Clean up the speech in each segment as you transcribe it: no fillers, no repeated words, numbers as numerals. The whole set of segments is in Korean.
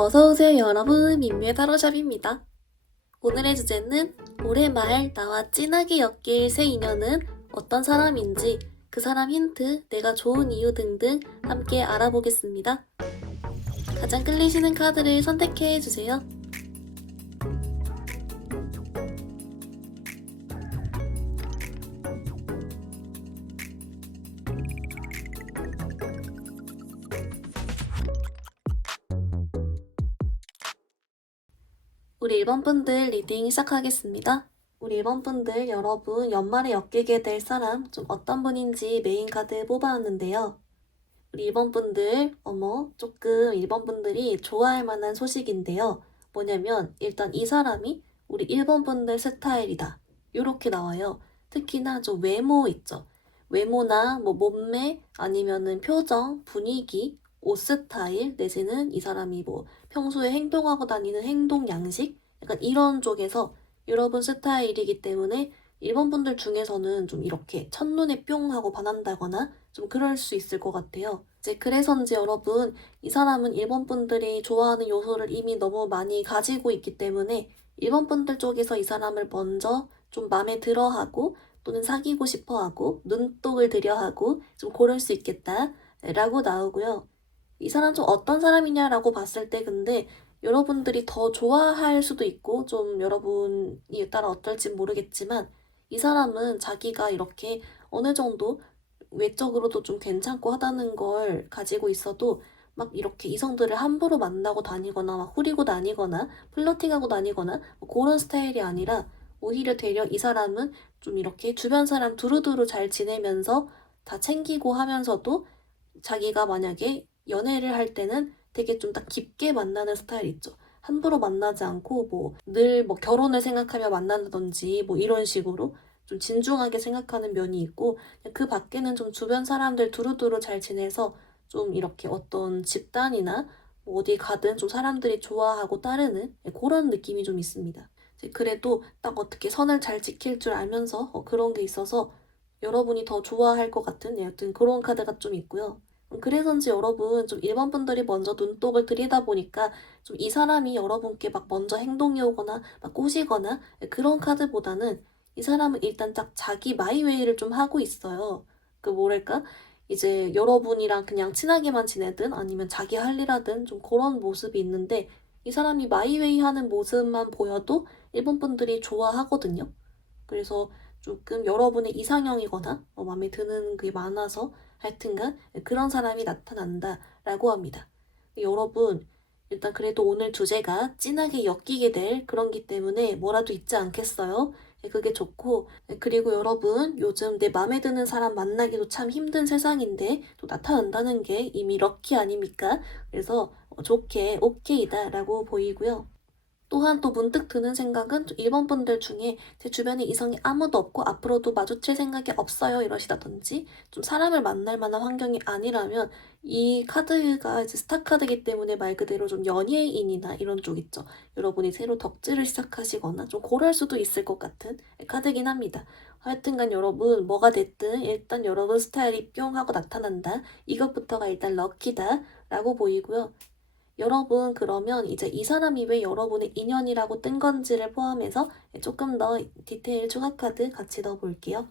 어서오세요 여러분, 민묘의 타로샵입니다. 오늘의 주제는 올해 말 나와 진하게 엮일 새 인연은 어떤 사람인지, 그 사람 힌트, 내가 좋은 이유 등등 함께 알아보겠습니다. 가장 끌리시는 카드를 선택해주세요. 우리 1번 분들 리딩 시작하겠습니다. 우리 1번 분들 여러분 연말에 엮이게 될 사람 좀 어떤 분인지 메인 카드 뽑아왔는데요. 우리 2번 분들, 조금 1번 분들이 좋아할 만한 소식인데요. 뭐냐면 일단 이 사람이 우리 1번 분들 스타일이다. 이렇게 나와요. 특히나 좀 외모 있죠. 외모나 뭐 몸매 아니면은 표정, 분위기, 옷 스타일 내지는 이 사람이 뭐 평소에 행동하고 다니는 행동 양식 약간 이런 쪽에서 여러분 스타일이기 때문에 1번 분들 중에서는 좀 이렇게 첫눈에 뿅 하고 반한다거나 좀 그럴 수 있을 것 같아요. 이제 그래서인지 여러분, 이 사람은 1번 분들이 좋아하는 요소를 이미 너무 많이 가지고 있기 때문에 1번 분들 쪽에서 이 사람을 먼저 좀 마음에 들어 하고 또는 사귀고 싶어 하고 눈독을 들여 하고 좀 고를 수 있겠다 라고 나오고요. 이 사람 좀 어떤 사람이냐라고 봤을 때 근데 여러분들이 더 좋아할 수도 있고 좀 여러분이 따라 어떨지 모르겠지만 이 사람은 자기가 이렇게 어느 정도 외적으로도 좀 괜찮고 하다는 걸 가지고 있어도 막 이렇게 이성들을 함부로 만나고 다니거나 막 후리고 다니거나 플러팅하고 다니거나 뭐 그런 스타일이 아니라 오히려 되려 이 사람은 좀 이렇게 주변 사람 두루두루 잘 지내면서 다 챙기고 하면서도 자기가 만약에 연애를 할 때는 되게 좀 딱 깊게 만나는 스타일 있죠. 함부로 만나지 않고 뭐 늘 뭐 결혼을 생각하며 만난다든지 뭐 이런 식으로 좀 진중하게 생각하는 면이 있고 그 밖에는 좀 주변 사람들 두루두루 잘 지내서 좀 이렇게 어떤 집단이나 뭐 어디 가든 좀 사람들이 좋아하고 따르는 그런 느낌이 좀 있습니다. 그래도 딱 어떻게 선을 잘 지킬 줄 알면서 그런 게 있어서 여러분이 더 좋아할 것 같은 여튼 그런 카드가 좀 있고요. 그래서인지 여러분 좀 1번 분들이 먼저 눈독을 들이다 보니까 좀 이 사람이 여러분께 막 먼저 행동이 오거나 막 꼬시거나 그런 카드보다는 이 사람은 일단 딱 자기 마이웨이를 좀 하고 있어요. 그 뭐랄까? 이제 여러분이랑 그냥 친하게만 지내든 아니면 자기 할 일 하든 좀 그런 모습이 있는데 이 사람이 마이웨이 하는 모습만 보여도 일본 분들이 좋아하거든요. 그래서 조금 여러분의 이상형이거나 마음에 드는 게 많아서 하여튼간 그런 사람이 나타난다라고 합니다. 여러분 일단 그래도 오늘 주제가 진하게 엮이게 될 그런기 때문에 뭐라도 있지 않겠어요? 그게 좋고 그리고 여러분 요즘 내 마음에 드는 사람 만나기도 참 힘든 세상인데 또 나타난다는 게 이미 럭키 아닙니까? 그래서 좋게 오케이다 라고 보이고요. 또한 또 문득 드는 생각은 1번 분들 중에 제 주변에 이성이 아무도 없고 앞으로도 마주칠 생각이 없어요 이러시다든지 좀 사람을 만날 만한 환경이 아니라면 이 카드가 이제 스타 카드이기 때문에 말 그대로 좀 연예인이나 이런 쪽 있죠. 여러분이 새로 덕질을 시작하시거나 좀 그럴 수도 있을 것 같은 카드긴 합니다. 하여튼간 여러분 뭐가 됐든 일단 여러분 스타일이 뿅 하고 나타난다. 이것부터가 일단 럭키다 라고 보이고요. 여러분 그러면 이제 이 사람이 왜 여러분의 인연이라고 뜬 건지를 포함해서 조금 더 디테일 추가 카드 같이 넣어볼게요.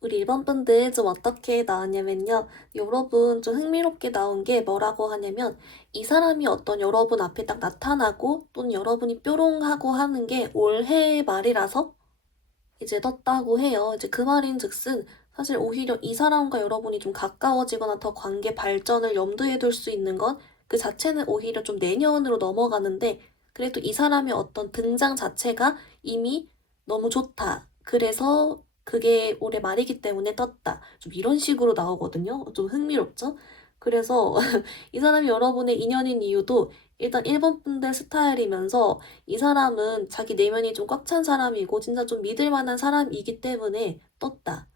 우리 1번 분들 좀 어떻게 나왔냐면요. 여러분 좀 흥미롭게 나온 게 뭐라고 하냐면 이 사람이 어떤 여러분 앞에 딱 나타나고 또는 여러분이 뾰롱하고 하는 게 올해 말이라서 이제 떴다고 해요. 이제 그 말인 즉슨 사실 오히려 이 사람과 여러분이 좀 가까워지거나 더 관계 발전을 염두에 둘 수 있는 건 그 자체는 오히려 좀 내년으로 넘어가는데 그래도 이 사람의 어떤 등장 자체가 이미 너무 좋다. 그래서 그게 올해 말이기 때문에 떴다. 좀 이런 식으로 나오거든요. 좀 흥미롭죠? 그래서 이 사람이 여러분의 인연인 이유도 일단 1번 분들 스타일이면서 이 사람은 자기 내면이 좀 꽉 찬 사람이고 진짜 좀 믿을 만한 사람이기 때문에 떴다.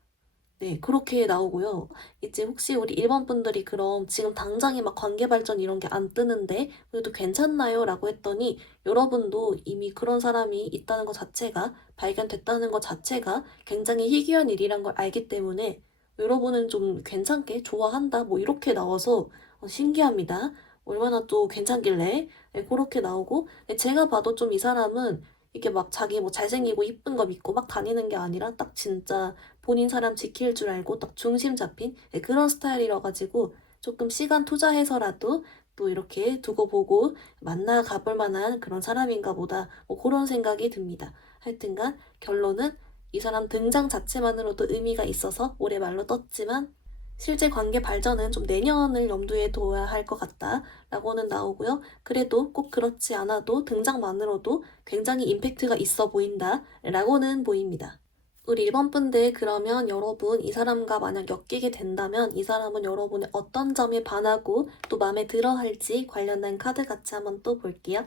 네, 그렇게 나오고요. 이제 혹시 우리 1번 분들이 그럼 지금 당장에 막 관계 발전 이런 게 안 뜨는데 그래도 괜찮나요? 라고 했더니 여러분도 이미 그런 사람이 있다는 것 자체가 발견됐다는 것 자체가 굉장히 희귀한 일이란 걸 알기 때문에 여러분은 좀 괜찮게 좋아한다 뭐 이렇게 나와서 신기합니다. 얼마나 또 괜찮길래 그렇게 나오고 제가 봐도 좀 이 사람은 이게 막 자기 뭐 잘생기고 이쁜 거 믿고 막 다니는 게 아니라 딱 진짜 본인 사람 지킬 줄 알고 딱 중심 잡힌 그런 스타일이라 가지고 조금 시간 투자해서라도 또 이렇게 두고 보고 만나 가볼 만한 그런 사람인가 보다 뭐 그런 생각이 듭니다. 하여튼간 결론은 이 사람 등장 자체만으로도 의미가 있어서 올해 말로 떴지만 실제 관계 발전은 좀 내년을 염두에 둬야 할 것 같다라고는 나오고요. 그래도 꼭 그렇지 않아도 등장만으로도 굉장히 임팩트가 있어 보인다라고는 보입니다. 우리 1번 분들 그러면 여러분 이 사람과 만약 엮이게 된다면 이 사람은 여러분의 어떤 점에 반하고 또 마음에 들어 할지 관련된 카드 같이 한번 또 볼게요.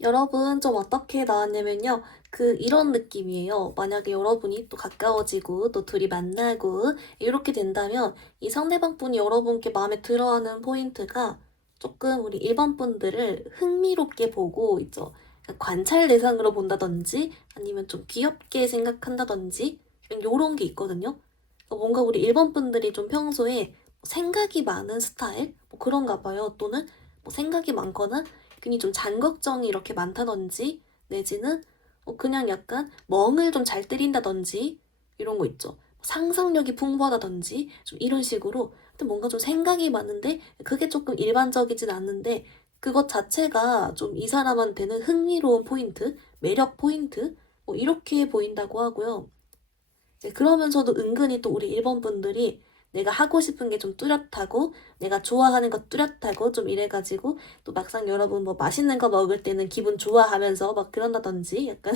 여러분 좀 어떻게 나왔냐면요. 이런 느낌이에요. 만약에 여러분이 또 가까워지고 또 둘이 만나고 이렇게 된다면 이 상대방 분이 여러분께 마음에 들어하는 포인트가 조금 우리 1번 분들을 흥미롭게 보고 있죠. 그러니까 관찰 대상으로 본다든지 아니면 좀 귀엽게 생각한다든지 이런 게 있거든요. 뭔가 우리 1번 분들이 좀 평소에 생각이 많은 스타일? 뭐 그런가 봐요. 또는 뭐 생각이 많거나 괜히 좀 잔걱정이 이렇게 많다든지 내지는 그냥 약간 멍을 좀 잘 때린다든지 이런 거 있죠. 상상력이 풍부하다든지 좀 이런 식으로 근데 뭔가 좀 생각이 많은데 그게 조금 일반적이진 않는데 그것 자체가 좀 이 사람한테는 흥미로운 포인트, 매력 포인트 뭐 이렇게 보인다고 하고요. 그러면서도 은근히 또 우리 1번 분들이 내가 하고 싶은 게 좀 뚜렷하고 내가 좋아하는 거 뚜렷하고 좀 이래가지고 또 막상 여러분 뭐 맛있는 거 먹을 때는 기분 좋아하면서 막 그런다든지 약간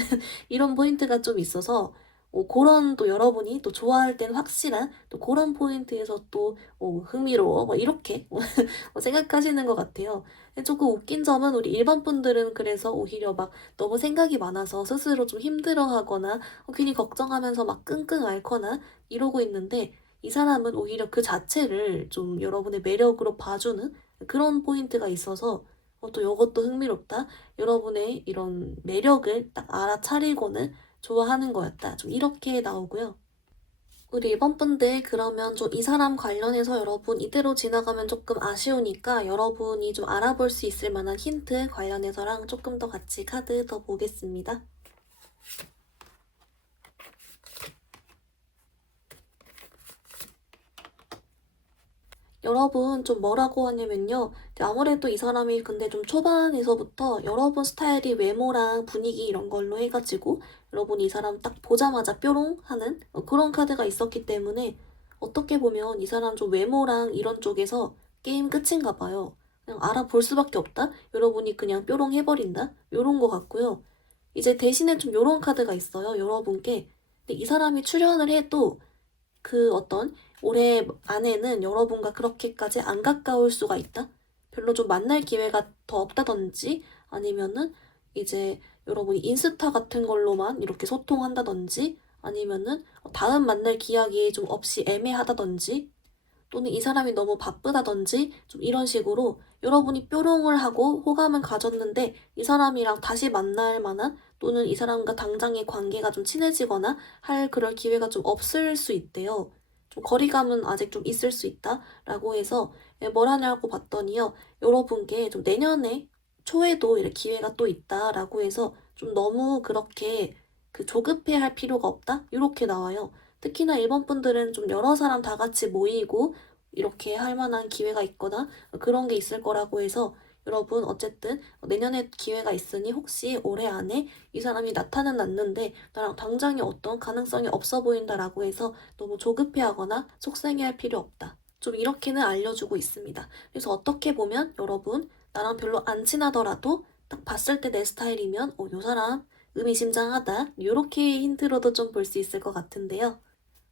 이런 포인트가 좀 있어서 그런 또 여러분이 또 좋아할 때는 확실한 또 그런 포인트에서 또 흥미로워 뭐 이렇게 생각하시는 것 같아요. 조금 웃긴 점은 우리 1번 분들은 그래서 오히려 막 너무 생각이 많아서 스스로 좀 힘들어하거나 괜히 걱정하면서 막 끙끙 앓거나 이러고 있는데 이 사람은 오히려 그 자체를 좀 여러분의 매력으로 봐주는 그런 포인트가 있어서 또 이것도 흥미롭다. 여러분의 이런 매력을 딱 알아차리고는 좋아하는 거였다. 좀 이렇게 나오고요. 우리 1번 분들 그러면 좀 이 사람 관련해서 여러분 이대로 지나가면 조금 아쉬우니까 여러분이 좀 알아볼 수 있을 만한 힌트 관련해서랑 조금 더 같이 카드 더 보겠습니다. 여러분 좀 뭐라고 하냐면요. 아무래도 이 사람이 근데 좀 초반에서부터 여러분 스타일이 외모랑 분위기 이런 걸로 해가지고 여러분 이 사람 딱 보자마자 뾰롱 하는 그런 카드가 있었기 때문에 어떻게 보면 이 사람 좀 외모랑 이런 쪽에서 게임 끝인가 봐요. 그냥 알아볼 수밖에 없다? 여러분이 그냥 뾰롱 해버린다? 요런 거 같고요. 이제 대신에 좀 요런 카드가 있어요. 여러분께. 근데 이 사람이 출연을 해도 어떤 올해 안에는 여러분과 그렇게까지 안 가까울 수가 있다? 별로 좀 만날 기회가 더 없다든지 아니면은 이제 여러분이 인스타 같은 걸로만 이렇게 소통한다든지 아니면은 다음 만날 기약이 좀 없이 애매하다든지 또는 이 사람이 너무 바쁘다든지 좀 이런 식으로 여러분이 뾰롱을 하고 호감을 가졌는데 이 사람이랑 다시 만날 만한 또는 이 사람과 당장의 관계가 좀 친해지거나 할 그럴 기회가 좀 없을 수 있대요. 좀 거리감은 아직 좀 있을 수 있다라고 해서 뭘 하냐고 봤더니요. 여러분께 좀 내년에 초에도 이렇게 기회가 또 있다라고 해서 좀 너무 그렇게 조급해 할 필요가 없다? 이렇게 나와요. 특히나 1번 분들은 좀 여러 사람 다 같이 모이고 이렇게 할 만한 기회가 있거나 그런 게 있을 거라고 해서 여러분 어쨌든 내년에 기회가 있으니 혹시 올해 안에 이 사람이 나타는 났는데 나랑 당장에 어떤 가능성이 없어 보인다라고 해서 너무 조급해하거나 속상해할 필요 없다. 좀 이렇게는 알려주고 있습니다. 그래서 어떻게 보면 여러분 나랑 별로 안 친하더라도 딱 봤을 때 내 스타일이면 요 사람 의미심장하다. 이렇게 힌트로도 좀 볼 수 있을 것 같은데요.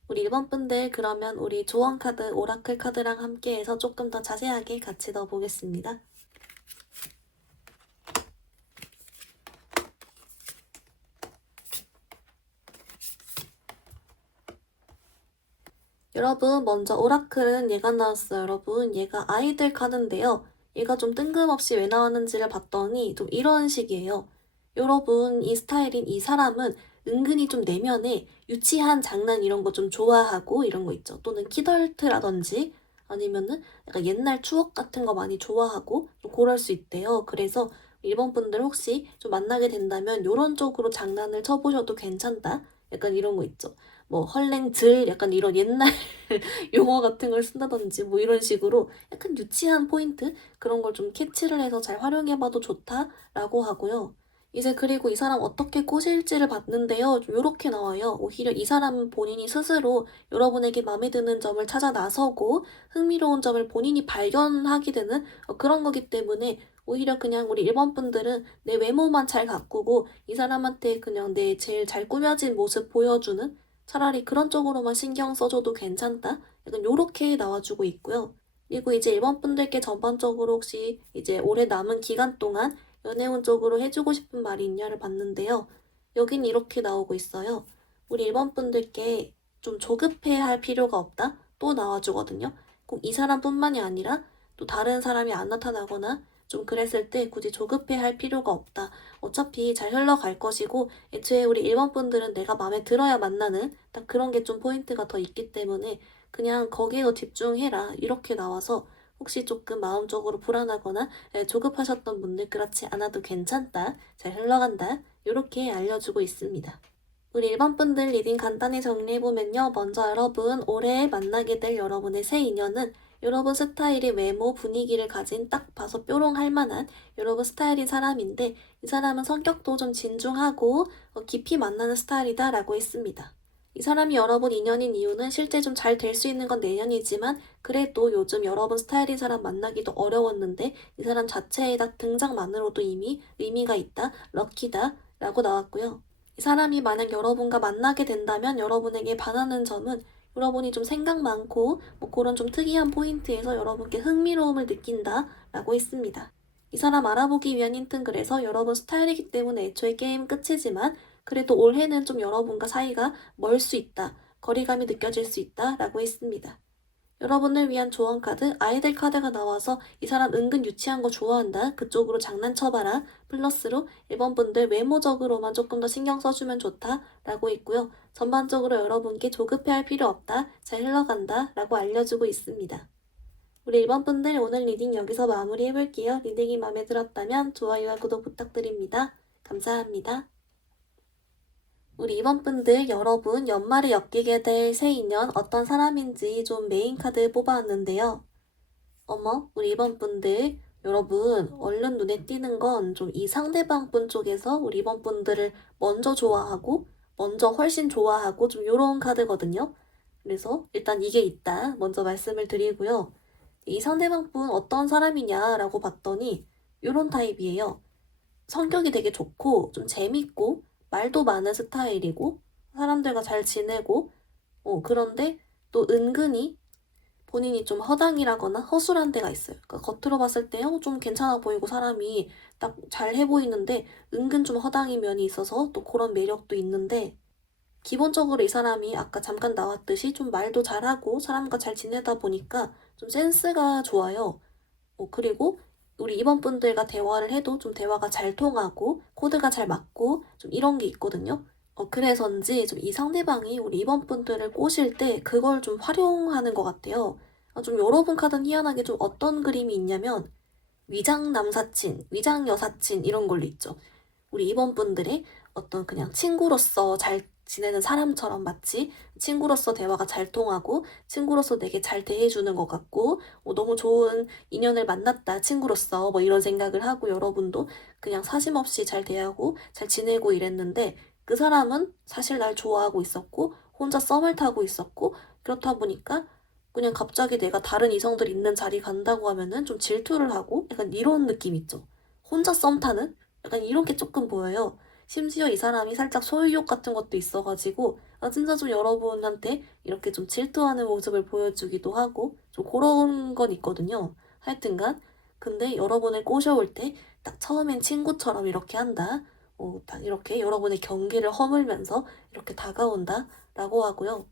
우리 1번 분들 그러면 우리 조언 카드, 오라클 카드랑 함께 해서 조금 더 자세하게 같이 더 보겠습니다. 여러분 먼저 오라클은 얘가 나왔어요. 여러분 얘가 아이들 카드인데요. 얘가 좀 뜬금없이 왜 나왔는지를 봤더니 좀 이런 식이에요. 여러분, 이 스타일인 이 사람은 은근히 좀 내면에 유치한 장난 이런 거 좀 좋아하고 이런 거 있죠. 또는 키덜트라든지 아니면은 약간 옛날 추억 같은 거 많이 좋아하고 좀 그럴 수 있대요. 그래서 일본 분들 혹시 좀 만나게 된다면 요런 쪽으로 장난을 쳐보셔도 괜찮다. 약간 이런 거 있죠. 뭐 헐랭들 약간 이런 옛날 용어 같은 걸 쓴다든지 뭐 이런 식으로 약간 유치한 포인트 그런 걸 좀 캐치를 해서 잘 활용해봐도 좋다라고 하고요. 이제 그리고 이 사람 어떻게 꼬실지를 봤는데요. 좀 요렇게 나와요. 오히려 이 사람은 본인이 스스로 여러분에게 마음에 드는 점을 찾아 나서고 흥미로운 점을 본인이 발견하게 되는 그런 거기 때문에 오히려 그냥 우리 일본 분들은 내 외모만 잘 가꾸고 이 사람한테 그냥 내 제일 잘 꾸며진 모습 보여주는 차라리 그런 쪽으로만 신경 써줘도 괜찮다. 약간 요렇게 나와주고 있고요. 그리고 이제 일본 분들께 전반적으로 혹시 이제 올해 남은 기간 동안 연애운 쪽으로 해주고 싶은 말이 있냐를 봤는데요. 여긴 이렇게 나오고 있어요. 우리 일본 분들께 좀 조급해 할 필요가 없다? 또 나와주거든요. 꼭 이 사람뿐만이 아니라 또 다른 사람이 안 나타나거나 좀 그랬을 때 굳이 조급해 할 필요가 없다. 어차피 잘 흘러갈 것이고 애초에 우리 일본 분들은 내가 마음에 들어야 만나는 딱 그런 게 좀 포인트가 더 있기 때문에 그냥 거기에 더 집중해라. 이렇게 나와서 혹시 조금 마음적으로 불안하거나 조급하셨던 분들 그렇지 않아도 괜찮다. 잘 흘러간다. 이렇게 알려주고 있습니다. 우리 일반 분들 리딩 간단히 정리해보면요. 먼저 여러분, 올해 만나게 될 여러분의 새 인연은 여러분 스타일의 외모, 분위기를 가진 딱 봐서 뾰롱할 만한 여러분 스타일인 사람인데 이 사람은 성격도 좀 진중하고 깊이 만나는 스타일이다 라고 했습니다. 이 사람이 여러분 인연인 이유는 실제 좀 잘 될 수 있는 건 내년이지만 그래도 요즘 여러분 스타일인 사람 만나기도 어려웠는데 이 사람 자체의 딱 등장만으로도 이미 의미가 있다, 럭키다 라고 나왔고요. 이 사람이 만약 여러분과 만나게 된다면 여러분에게 반하는 점은 여러분이 좀 생각 많고 뭐 그런 좀 특이한 포인트에서 여러분께 흥미로움을 느낀다 라고 했습니다. 이 사람 알아보기 위한 힌트는 그래서 여러분 스타일이기 때문에 애초에 게임 끝이지만 그래도 올해는 좀 여러분과 사이가 멀 수 있다. 거리감이 느껴질 수 있다 라고 했습니다. 여러분을 위한 조언 카드, 아이들 카드가 나와서 이 사람 은근 유치한 거 좋아한다. 그쪽으로 장난쳐봐라. 플러스로 1번 분들 외모적으로만 조금 더 신경 써주면 좋다. 라고 있고요. 전반적으로 여러분께 조급해할 필요 없다. 잘 흘러간다. 라고 알려주고 있습니다. 우리 1번 분들 오늘 리딩 여기서 마무리해볼게요. 리딩이 마음에 들었다면 좋아요와 구독 부탁드립니다. 감사합니다. 우리 이번 분들 여러분 연말에 엮이게 될 새 인연 어떤 사람인지 좀 메인 카드 뽑아왔는데요. 어머, 우리 이번 분들 여러분 얼른 눈에 띄는 건 좀 이 상대방 분 쪽에서 우리 이번 분들을 먼저 좋아하고 먼저 훨씬 좋아하고 좀 요런 카드거든요. 그래서 일단 이게 있다 먼저 말씀을 드리고요. 이 상대방 분 어떤 사람이냐라고 봤더니 요런 타입이에요. 성격이 되게 좋고 좀 재밌고 말도 많은 스타일이고 사람들과 잘 지내고 그런데 또 은근히 본인이 좀 허당이라거나 허술한 데가 있어요. 그러니까 겉으로 봤을 때 좀 괜찮아 보이고 사람이 딱 잘해 보이는데 은근 좀 허당인 면이 있어서 또 그런 매력도 있는데 기본적으로 이 사람이 아까 잠깐 나왔듯이 좀 말도 잘하고 사람과 잘 지내다 보니까 좀 센스가 좋아요. 그리고 우리 임원분들과 대화를 해도 좀 대화가 잘 통하고 코드가 잘 맞고 좀 이런 게 있거든요. 그래서인지 좀 이 상대방이 우리 임원분들을 꼬실 때 그걸 좀 활용하는 것 같아요. 좀 여러분 카드는 희한하게 좀 어떤 그림이 있냐면 위장 남사친, 위장 여사친 이런 걸로 있죠. 우리 임원분들의 어떤 그냥 친구로서 잘 지내는 사람처럼 마치 친구로서 대화가 잘 통하고 친구로서 내게 잘 대해주는 것 같고 너무 좋은 인연을 만났다 친구로서 뭐 이런 생각을 하고 여러분도 그냥 사심없이 잘 대하고 잘 지내고 이랬는데 그 사람은 사실 날 좋아하고 있었고 혼자 썸을 타고 있었고 그렇다 보니까 그냥 갑자기 내가 다른 이성들 있는 자리 간다고 하면은 좀 질투를 하고 약간 이런 느낌 있죠. 혼자 썸 타는? 약간 이런 게 조금 보여요. 심지어 이 사람이 살짝 소유욕 같은 것도 있어가지고 진짜 좀 여러분한테 이렇게 좀 질투하는 모습을 보여주기도 하고 좀 그런 건 있거든요. 하여튼간 근데 여러분을 꼬셔올 때 딱 처음엔 친구처럼 이렇게 한다. 딱 이렇게 여러분의 경계를 허물면서 이렇게 다가온다 라고 하고요.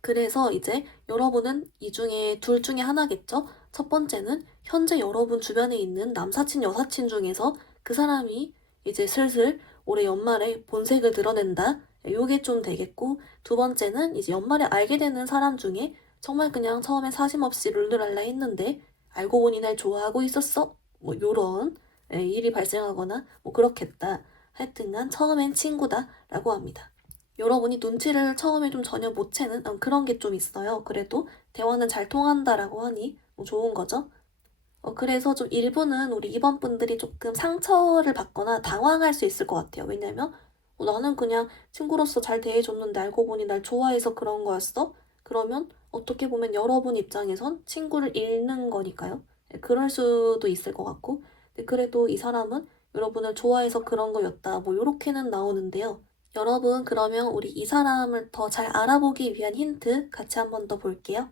그래서 이제 여러분은 이 중에 둘 중에 하나겠죠? 첫 번째는 현재 여러분 주변에 있는 남사친, 여사친 중에서 그 사람이 이제 슬슬 올해 연말에 본색을 드러낸다. 요게 좀 되겠고, 두 번째는 이제 연말에 알게 되는 사람 중에 정말 그냥 처음에 사심 없이 룰루랄라 했는데 알고 보니 날 좋아하고 있었어? 뭐 요런 일이 발생하거나 뭐 그렇겠다. 하여튼간 처음엔 친구다 라고 합니다. 여러분이 눈치를 처음에 좀 전혀 못 채는 그런 게 좀 있어요. 그래도 대화는 잘 통한다라고 하니 뭐 좋은 거죠. 그래서 좀 일부는 우리 2번 분들이 조금 상처를 받거나 당황할 수 있을 것 같아요. 왜냐면 나는 그냥 친구로서 잘 대해줬는데 알고 보니 날 좋아해서 그런 거였어? 그러면 어떻게 보면 여러분 입장에선 친구를 잃는 거니까요. 네, 그럴 수도 있을 것 같고. 근데 그래도 이 사람은 여러분을 좋아해서 그런 거였다. 뭐 요렇게는 나오는데요. 여러분, 그러면 우리 이 사람을 더 잘 알아보기 위한 힌트 같이 한 번 더 볼게요.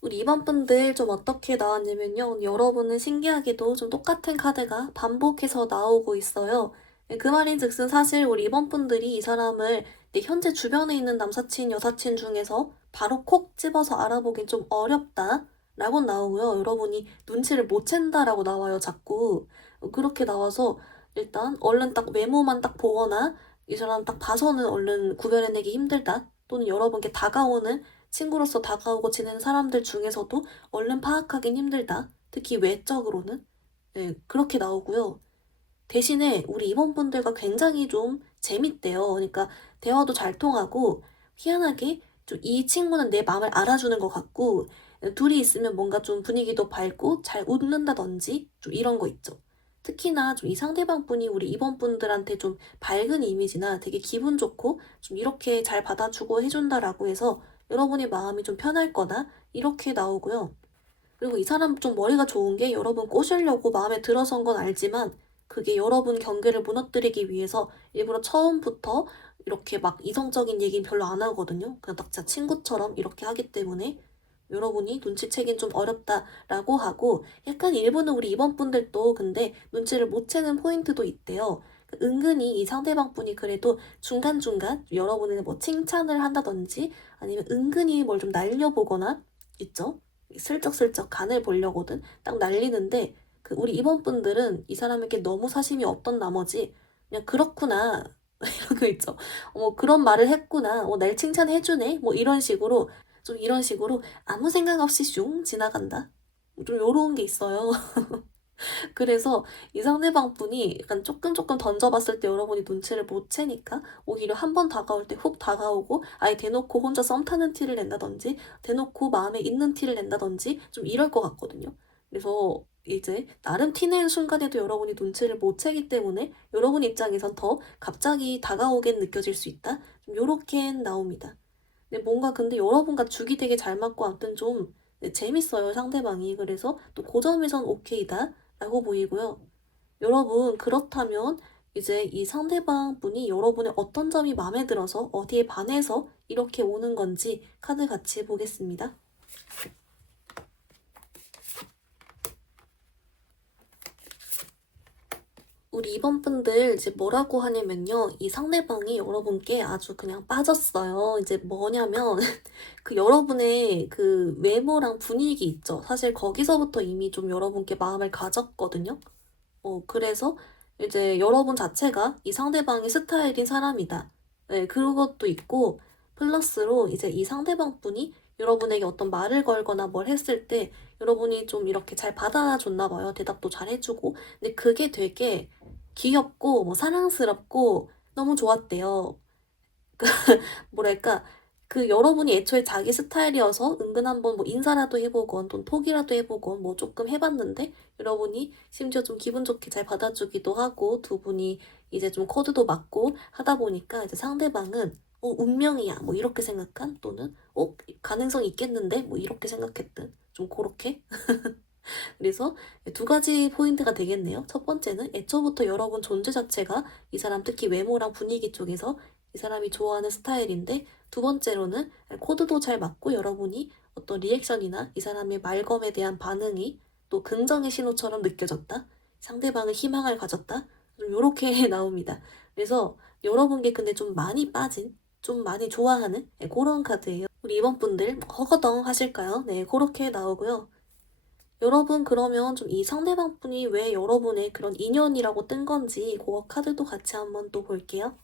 우리 2번 분들 좀 어떻게 나왔냐면요. 여러분은 신기하게도 좀 똑같은 카드가 반복해서 나오고 있어요. 그 말인즉슨 사실 우리 2번 분들이 이 사람을 내 현재 주변에 있는 남사친, 여사친 중에서 바로 콕 집어서 알아보긴 좀 어렵다. 라고 나오고요. 여러분이 눈치를 못 챈다라고 나와요, 자꾸. 그렇게 나와서 일단 얼른 딱 외모만 딱 보거나 이 사람 딱 봐서는 얼른 구별해내기 힘들다. 또는 여러분께 다가오는 친구로서 다가오고 지내는 사람들 중에서도 얼른 파악하긴 힘들다. 특히 외적으로는. 네, 그렇게 나오고요. 대신에 우리 임원분들과 굉장히 좀 재밌대요. 그러니까 대화도 잘 통하고 희한하게 좀 이 친구는 내 마음을 알아주는 것 같고 둘이 있으면 뭔가 좀 분위기도 밝고 잘 웃는다든지 좀 이런 거 있죠. 특히나 좀 이 상대방 분이 우리 이번 분들한테 좀 밝은 이미지나 되게 기분 좋고 좀 이렇게 잘 받아주고 해준다라고 해서 여러분의 마음이 좀 편할 거다 이렇게 나오고요. 그리고 이 사람 좀 머리가 좋은 게 여러분 꼬시려고 마음에 들어선 건 알지만 그게 여러분 경계를 무너뜨리기 위해서 일부러 처음부터 이렇게 막 이성적인 얘기는 별로 안 하거든요. 그냥 딱 진짜 친구처럼 이렇게 하기 때문에 여러분이 눈치채긴 좀 어렵다라고 하고 약간 일부는 우리 이번 분들도 근데 눈치를 못 채는 포인트도 있대요. 은근히 이 상대방 분이 그래도 중간중간 여러분을 뭐 칭찬을 한다든지 아니면 은근히 뭘 좀 날려보거나 있죠? 슬쩍슬쩍 간을 보려고든 딱 날리는데 그 우리 이번 분들은 이 사람에게 너무 사심이 없던 나머지 그냥 그렇구나 이런 거 있죠. 그런 말을 했구나. 날 칭찬해주네. 뭐 이런 식으로 좀 이런 식으로 아무 생각 없이 슝 지나간다. 좀 요런 게 있어요. 그래서 이 상대방 분이 약간 조금 던져봤을 때 여러분이 눈치를 못 채니까 오히려 한 번 다가올 때 훅 다가오고 아예 대놓고 혼자 썸 타는 티를 낸다든지 대놓고 마음에 있는 티를 낸다든지 좀 이럴 것 같거든요. 그래서 이제 나름 티내는 순간에도 여러분이 눈치를 못 채기 때문에 여러분 입장에선 더 갑자기 다가오게 느껴질 수 있다. 좀 요렇게 나옵니다. 뭔가 근데 여러분과 죽이 되게 잘 맞고 아무튼 좀 재밌어요, 상대방이. 그래서 또 그 점에선 오케이다 라고 보이고요. 여러분, 그렇다면 이제 이 상대방 분이 여러분의 어떤 점이 마음에 들어서 어디에 반해서 이렇게 오는 건지 카드 같이 보겠습니다. 우리 이번 분들 이제 뭐라고 하냐면요. 이 상대방이 여러분께 아주 그냥 빠졌어요. 이제 뭐냐면 그 여러분의 그 외모랑 분위기 있죠. 사실 거기서부터 이미 좀 여러분께 마음을 가졌거든요. 그래서 이제 여러분 자체가 이 상대방의 스타일인 사람이다. 네, 그것도 있고 플러스로 이제 이 상대방 분이 여러분에게 어떤 말을 걸거나 뭘 했을 때 여러분이 좀 이렇게 잘 받아줬나 봐요. 대답도 잘 해주고. 근데 그게 되게 귀엽고 뭐 사랑스럽고 너무 좋았대요. 뭐랄까 그 여러분이 애초에 자기 스타일이어서 은근 한번 뭐 인사라도 해보건 또 톡이라도 해보건 뭐 조금 해봤는데 여러분이 심지어 좀 기분 좋게 잘 받아주기도 하고 두 분이 이제 좀 코드도 맞고 하다 보니까 이제 상대방은 운명이야 뭐 이렇게 생각한 또는 가능성 있겠는데 뭐 이렇게 생각했든 좀 그렇게 그래서 두 가지 포인트가 되겠네요. 첫 번째는 애초부터 여러분 존재 자체가 이 사람 특히 외모랑 분위기 쪽에서 이 사람이 좋아하는 스타일인데 두 번째로는 코드도 잘 맞고 여러분이 어떤 리액션이나 이 사람의 말검에 대한 반응이 또 긍정의 신호처럼 느껴졌다. 상대방은 희망을 가졌다. 좀 요렇게 나옵니다. 그래서 여러분께 근데 좀 많이 빠진 좀 많이 좋아하는 그런 카드예요. 우리 이번 분들 허거덩 하실까요? 네, 그렇게 나오고요. 여러분 그러면 좀 이 상대방 분이 왜 여러분의 그런 인연이라고 뜬 건지 그거 카드도 같이 한번 또 볼게요.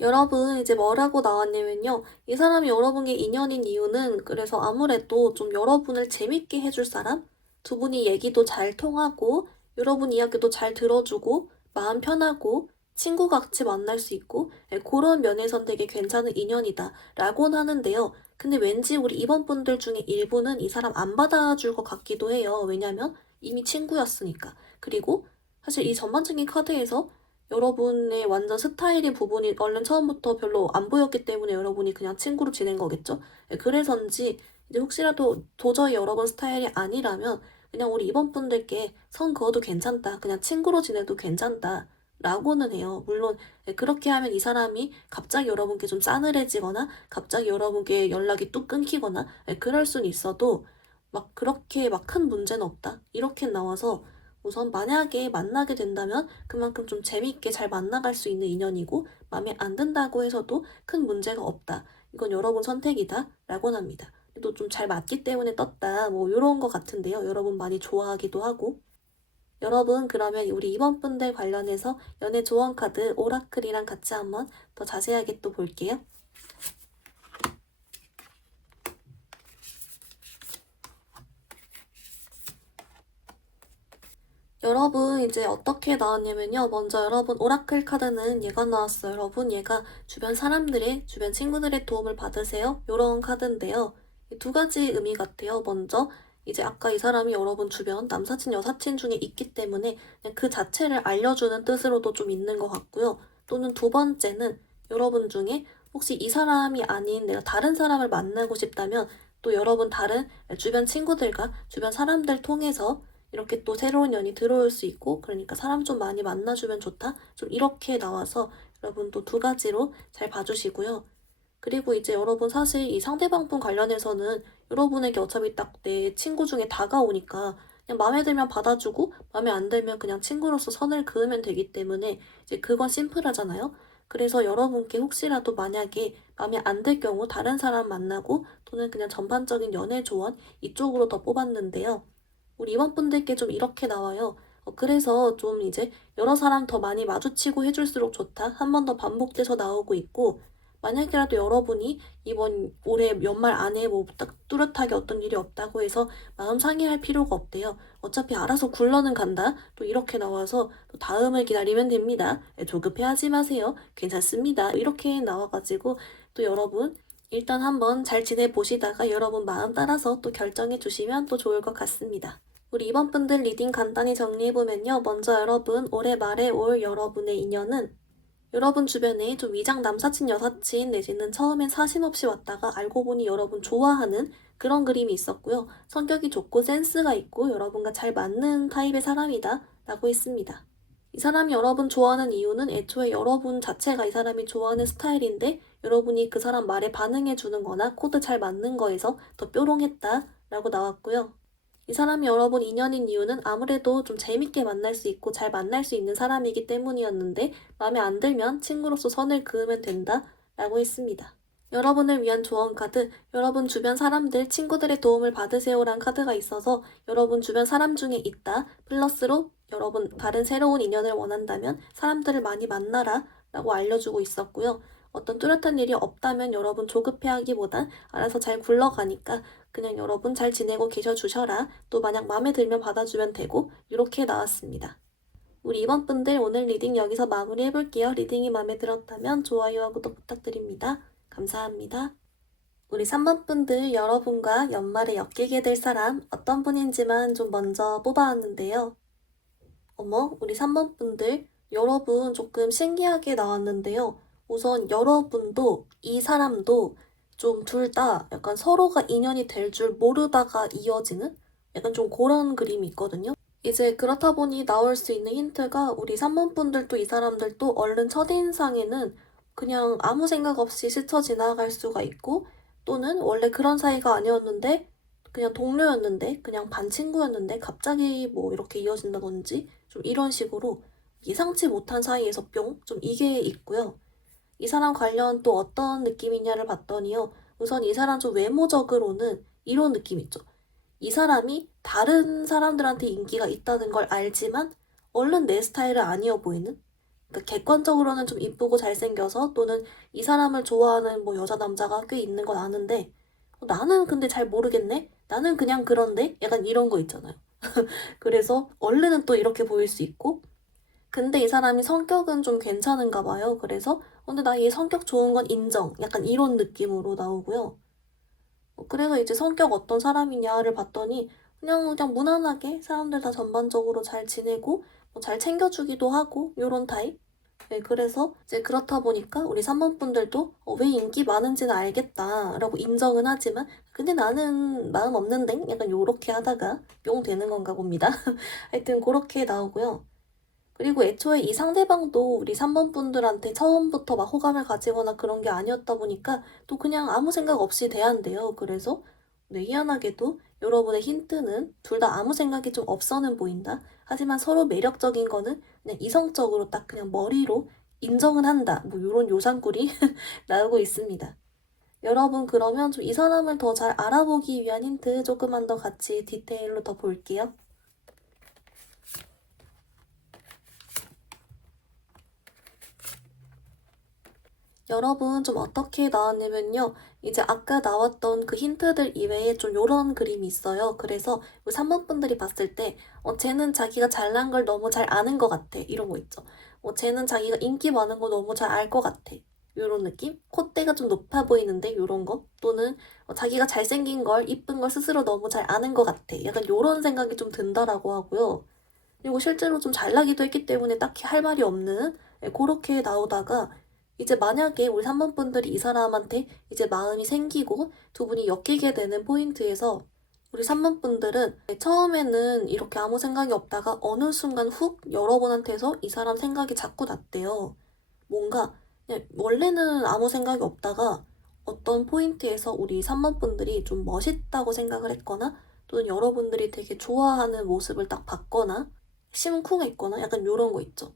여러분 이제 뭐라고 나왔냐면요. 이 사람이 여러분께 인연인 이유는 그래서 아무래도 좀 여러분을 재밌게 해줄 사람? 두 분이 얘기도 잘 통하고 여러분 이야기도 잘 들어주고 마음 편하고 친구같이 만날 수 있고 그런 면에선 되게 괜찮은 인연이다 라고는 하는데요. 근데 왠지 우리 이번 분들 중에 일부는 이 사람 안 받아줄 것 같기도 해요. 왜냐면 이미 친구였으니까. 그리고 사실 이 전반적인 카드에서 여러분의 완전 스타일인 부분이 얼른 처음부터 별로 안 보였기 때문에 여러분이 그냥 친구로 지낸 거겠죠? 네, 그래서인지 이제 혹시라도 도저히 여러분 스타일이 아니라면 그냥 우리 이번 분들께 선 그어도 괜찮다. 그냥 친구로 지내도 괜찮다. 라고는 해요. 물론 네, 그렇게 하면 이 사람이 갑자기 여러분께 좀 싸늘해지거나 갑자기 여러분께 연락이 뚝 끊기거나 네, 그럴 순 있어도 막 그렇게 막 큰 문제는 없다. 이렇게 나와서 우선 만약에 만나게 된다면 그만큼 좀 재밌게 잘 만나갈 수 있는 인연이고 마음에 안 든다고 해서도 큰 문제가 없다. 이건 여러분 선택이다. 라고는 합니다. 또 좀 잘 맞기 때문에 떴다. 뭐 이런 거 같은데요. 여러분 많이 좋아하기도 하고. 여러분 그러면 우리 이번 분들 관련해서 연애 조언 카드 오라클이랑 같이 한번 더 자세하게 또 볼게요. 여러분 이제 어떻게 나왔냐면요. 먼저 여러분 오라클 카드는 얘가 나왔어요. 여러분 얘가 주변 사람들의 주변 친구들의 도움을 받으세요. 요런 카드인데요. 두 가지 의미 같아요. 먼저 이제 아까 이 사람이 여러분 주변 남사친 여사친 중에 있기 때문에 그냥 그 자체를 알려주는 뜻으로도 좀 있는 것 같고요. 또는 두 번째는 여러분 중에 혹시 이 사람이 아닌 내가 다른 사람을 만나고 싶다면 또 여러분 다른 주변 친구들과 주변 사람들 통해서 이렇게 또 새로운 연이 들어올 수 있고 그러니까 사람 좀 많이 만나주면 좋다? 좀 이렇게 나와서 여러분 또 두 가지로 잘 봐주시고요. 그리고 이제 여러분 사실 이 상대방 분 관련해서는 여러분에게 어차피 딱 내 친구 중에 다가오니까 그냥 마음에 들면 받아주고 마음에 안 들면 그냥 친구로서 선을 그으면 되기 때문에 이제 그건 심플하잖아요. 그래서 여러분께 혹시라도 만약에 마음에 안 들 경우 다른 사람 만나고 또는 그냥 전반적인 연애 조언 이쪽으로 더 뽑았는데요. 우리 임원분들께 좀 이렇게 나와요. 그래서 좀 이제 여러 사람 더 많이 마주치고 해줄수록 좋다. 한 번 더 반복돼서 나오고 있고, 만약이라도 여러분이 이번 올해 연말 안에 뭐 딱 뚜렷하게 어떤 일이 없다고 해서 마음 상해할 필요가 없대요. 어차피 알아서 굴러는 간다. 또 이렇게 나와서 또 다음을 기다리면 됩니다. 조급해하지 마세요. 괜찮습니다. 이렇게 나와가지고 또 여러분 일단 한번 잘 지내보시다가 여러분 마음 따라서 또 결정해 주시면 또 좋을 것 같습니다. 우리 이번 분들 리딩 간단히 정리해보면요. 먼저 여러분 올해 말에 올 여러분의 인연은 여러분 주변에 좀 위장 남사친 여사친 내지는 처음엔 사심 없이 왔다가 알고 보니 여러분 좋아하는 그런 그림이 있었고요. 성격이 좋고 센스가 있고 여러분과 잘 맞는 타입의 사람이다 라고 했습니다. 이 사람이 여러분 좋아하는 이유는 애초에 여러분 자체가 이 사람이 좋아하는 스타일인데 여러분이 그 사람 말에 반응해 주는 거나 코드 잘 맞는 거에서 더 뾰롱했다 라고 나왔고요. 이 사람이 여러분 인연인 이유는 아무래도 좀 재밌게 만날 수 있고 잘 만날 수 있는 사람이기 때문이었는데 마음에 안 들면 친구로서 선을 그으면 된다 라고 했습니다. 여러분을 위한 조언 카드, 여러분 주변 사람들, 친구들의 도움을 받으세요란 카드가 있어서 여러분 주변 사람 중에 있다. 플러스로 여러분 다른 새로운 인연을 원한다면 사람들을 많이 만나라 라고 알려주고 있었고요. 어떤 뚜렷한 일이 없다면 여러분 조급해하기보단 알아서 잘 굴러가니까 그냥 여러분 잘 지내고 계셔 주셔라. 또 만약 마음에 들면 받아주면 되고 이렇게 나왔습니다. 우리 이번 분들 오늘 리딩 여기서 마무리 해볼게요. 리딩이 마음에 들었다면 좋아요와 구독 부탁드립니다. 감사합니다. 우리 3번 분들 여러분과 연말에 엮이게 될 사람 어떤 분인지만 좀 먼저 뽑아왔는데요. 어머, 우리 3번 분들 여러분 조금 신기하게 나왔는데요. 우선 여러분도 이 사람도 좀 둘 다 약간 서로가 인연이 될 줄 모르다가 이어지는 약간 좀 그런 그림이 있거든요. 이제 그렇다 보니 나올 수 있는 힌트가 우리 3번 분들도 이 사람들도 얼른 첫인상에는 그냥 아무 생각 없이 스쳐 지나갈 수가 있고 또는 원래 그런 사이가 아니었는데 그냥 동료였는데 그냥 반 친구였는데 갑자기 뭐 이렇게 이어진다든지 좀 이런 식으로 예상치 못한 사이에서 뿅 좀 이게 있고요. 이 사람 관련 또 어떤 느낌이냐를 봤더니요. 우선 이 사람 좀 외모적으로는 이런 느낌 있죠. 이 사람이 다른 사람들한테 인기가 있다는 걸 알지만 얼른 내 스타일은 아니어 보이는? 그러니까 객관적으로는 좀 이쁘고 잘생겨서 또는 이 사람을 좋아하는 뭐 여자 남자가 꽤 있는 건 아는데 나는 근데 잘 모르겠네? 나는 그냥 그런데? 약간 이런 거 있잖아요. 그래서 얼른은 또 이렇게 보일 수 있고 근데 이 사람이 성격은 좀 괜찮은가 봐요. 그래서 근데 나 얘 성격 좋은 건 인정. 약간 이런 느낌으로 나오고요. 그래서 이제 성격 어떤 사람이냐를 봤더니 그냥 무난하게 사람들 다 전반적으로 잘 지내고 뭐잘 챙겨주기도 하고 요런 타입? 네, 그래서 이제 그렇다 보니까 우리 3번 분들도 왜 인기 많은지는 알겠다라고 인정은 하지만 근데 나는 마음 없는데? 약간 요렇게 하다가 뿅 되는 건가 봅니다. 하여튼 그렇게 나오고요. 그리고 애초에 이 상대방도 우리 3번 분들한테 처음부터 막 호감을 가지거나 그런 게 아니었다 보니까 또 그냥 아무 생각 없이 대한대요. 그래서 네, 희한하게도 여러분의 힌트는 둘 다 아무 생각이 좀 없어는 보인다. 하지만 서로 매력적인 거는 그냥 이성적으로 딱 그냥 머리로 인정은 한다. 뭐 이런 요상꿀이 나오고 있습니다. 여러분 그러면 좀 이 사람을 더 잘 알아보기 위한 힌트 조금만 더 같이 디테일로 더 볼게요. 여러분 좀 어떻게 나왔냐면요. 이제 아까 나왔던 그 힌트들 이외에 좀 요런 그림이 있어요. 그래서 3번 분들이 봤을 때 쟤는 자기가 잘난 걸 너무 잘 아는 것 같아. 이런 거 있죠. 쟤는 자기가 인기 많은 거 너무 잘 알 것 같아. 요런 느낌? 콧대가 좀 높아 보이는데 요런 거? 또는 자기가 잘생긴 걸, 이쁜 걸 스스로 너무 잘 아는 것 같아. 약간 요런 생각이 좀 든다라고 하고요. 그리고 실제로 좀 잘나기도 했기 때문에 딱히 할 말이 없는 그렇게 나오다가 이제 만약에 우리 3번 분들이 이 사람한테 이제 마음이 생기고 두 분이 엮이게 되는 포인트에서 우리 3번 분들은 처음에는 이렇게 아무 생각이 없다가 어느 순간 훅 여러분한테서 이 사람 생각이 자꾸 났대요. 뭔가 그냥 원래는 아무 생각이 없다가 어떤 포인트에서 우리 3번 분들이 좀 멋있다고 생각을 했거나 또는 여러분들이 되게 좋아하는 모습을 딱 봤거나 심쿵했거나 약간 요런 거 있죠.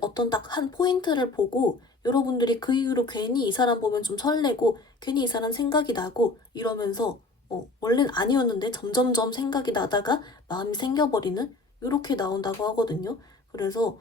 어떤 딱 한 포인트를 보고 여러분들이 그 이후로 괜히 이 사람 보면 좀 설레고 괜히 이 사람 생각이 나고 이러면서 원래는 아니었는데 점점점 생각이 나다가 마음이 생겨버리는 이렇게 나온다고 하거든요. 그래서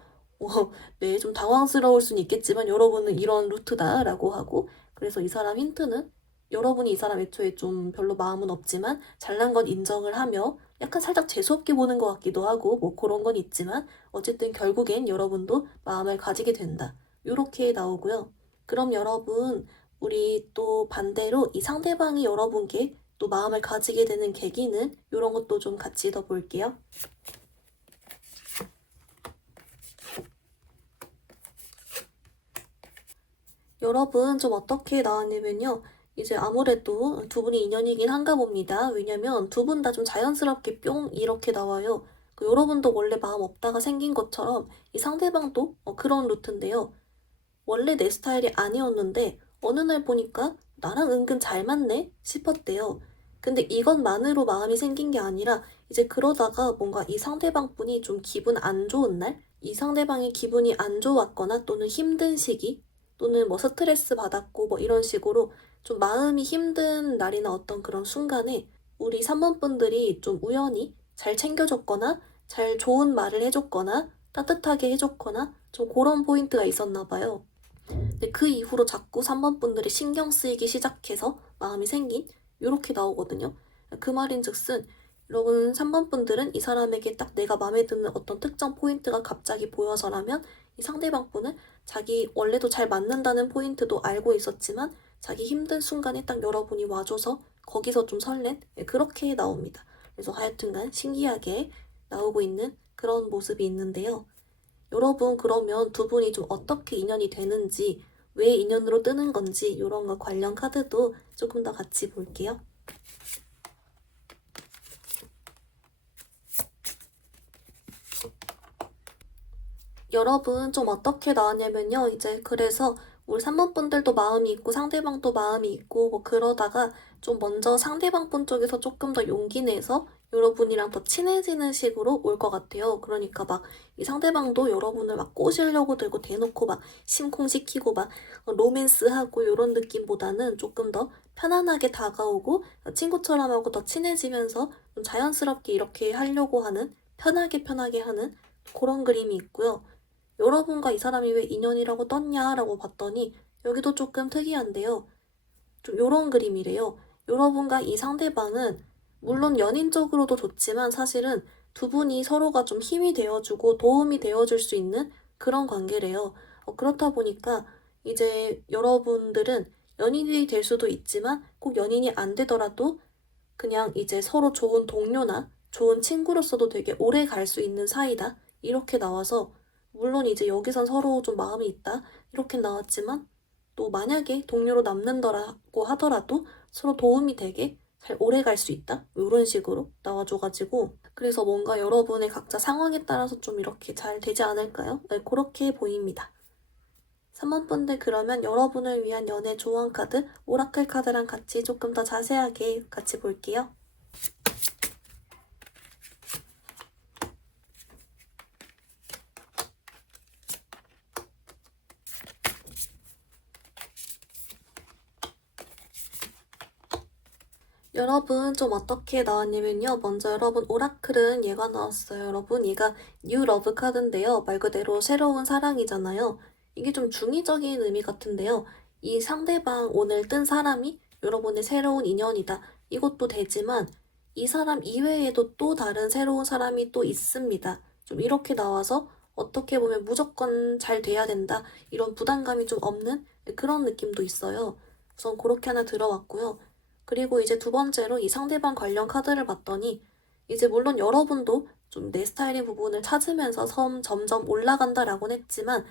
네, 좀 당황스러울 수는 있겠지만 여러분은 이런 루트다라고 하고 그래서 이 사람 힌트는 여러분이 이 사람 애초에 좀 별로 마음은 없지만 잘난 건 인정을 하며 약간 살짝 재수없게 보는 것 같기도 하고 뭐 그런 건 있지만 어쨌든 결국엔 여러분도 마음을 가지게 된다. 이렇게 나오고요. 그럼 여러분 우리 또 반대로 이 상대방이 여러분께 또 마음을 가지게 되는 계기는 이런 것도 좀 같이 더 볼게요. 여러분 좀 어떻게 나왔냐면요. 이제 아무래도 두 분이 인연이긴 한가 봅니다. 왜냐면 두 분 다 좀 자연스럽게 뿅 이렇게 나와요. 여러분도 원래 마음 없다가 생긴 것처럼 이 상대방도 그런 루트인데요. 원래 내 스타일이 아니었는데 어느 날 보니까 나랑 은근 잘 맞네 싶었대요. 근데 이것만으로 마음이 생긴 게 아니라 이제 그러다가 뭔가 이 상대방 분이 좀 기분 안 좋은 날, 이 상대방이 기분이 안 좋았거나 또는 힘든 시기, 또는 뭐 스트레스 받았고 뭐 이런 식으로 좀 마음이 힘든 날이나 어떤 그런 순간에 우리 3번 분들이 좀 우연히 잘 챙겨줬거나 잘 좋은 말을 해줬거나 따뜻하게 해줬거나 좀 그런 포인트가 있었나 봐요. 근데 그 이후로 자꾸 3번 분들이 신경 쓰이기 시작해서 마음이 생긴 이렇게 나오거든요. 그 말인즉슨 여러분 3번 분들은 이 사람에게 딱 내가 마음에 드는 어떤 특정 포인트가 갑자기 보여서라면 이 상대방 분은 자기 원래도 잘 맞는다는 포인트도 알고 있었지만 자기 힘든 순간에 딱 여러분이 와줘서 거기서 좀 설렌 그렇게 나옵니다. 그래서 하여튼간 신기하게 나오고 있는 그런 모습이 있는데요. 여러분 그러면 두 분이 좀 어떻게 인연이 되는지 왜 인연으로 뜨는 건지 이런 거 관련 카드도 조금 더 같이 볼게요. 여러분 좀 어떻게 나왔냐면요. 이제 그래서 우리 3번 분들도 마음이 있고 상대방도 마음이 있고 뭐 그러다가 좀 먼저 상대방 분 쪽에서 조금 더 용기 내서 여러분이랑 더 친해지는 식으로 올 것 같아요. 그러니까 막 이 상대방도 여러분을 막 꼬시려고 들고 대놓고 막 심쿵시키고 막 로맨스하고 요런 느낌보다는 조금 더 편안하게 다가오고 친구처럼 하고 더 친해지면서 좀 자연스럽게 이렇게 하려고 하는 편하게 하는 그런 그림이 있고요. 여러분과 이 사람이 왜 인연이라고 떴냐라고 봤더니 여기도 조금 특이한데요. 좀 요런 그림이래요. 여러분과 이 상대방은 물론 연인적으로도 좋지만 사실은 두 분이 서로가 좀 힘이 되어주고 도움이 되어줄 수 있는 그런 관계래요. 그렇다 보니까 이제 여러분들은 연인이 될 수도 있지만 꼭 연인이 안 되더라도 그냥 이제 서로 좋은 동료나 좋은 친구로서도 되게 오래 갈 수 있는 사이다. 이렇게 나와서 물론 이제 여기선 서로 좀 마음이 있다. 이렇게 나왔지만 또 만약에 동료로 남는다라고 하더라도 서로 도움이 되게 잘 오래 갈 수 있다. 이런 식으로 나와줘가지고 그래서 뭔가 여러분의 각자 상황에 따라서 좀 이렇게 잘 되지 않을까요? 네, 그렇게 보입니다. 3번 분들 그러면 여러분을 위한 연애 조언 카드, 오라클 카드랑 같이 조금 더 자세하게 같이 볼게요. 여러분 좀 어떻게 나왔냐면요. 먼저 여러분 오라클은 얘가 나왔어요. 여러분 얘가 뉴 러브 카드인데요. 말 그대로 새로운 사랑이잖아요. 이게 좀 중의적인 의미 같은데요. 이 상대방 오늘 뜬 사람이 여러분의 새로운 인연이다. 이것도 되지만 이 사람 이외에도 또 다른 새로운 사람이 또 있습니다. 좀 이렇게 나와서 어떻게 보면 무조건 잘 돼야 된다. 이런 부담감이 좀 없는 그런 느낌도 있어요. 우선 그렇게 하나 들어왔고요. 그리고 이제 두 번째로 이 상대방 관련 카드를 봤더니 이제 물론 여러분도 좀 내 스타일의 부분을 찾으면서 점점 올라간다라고는 했지만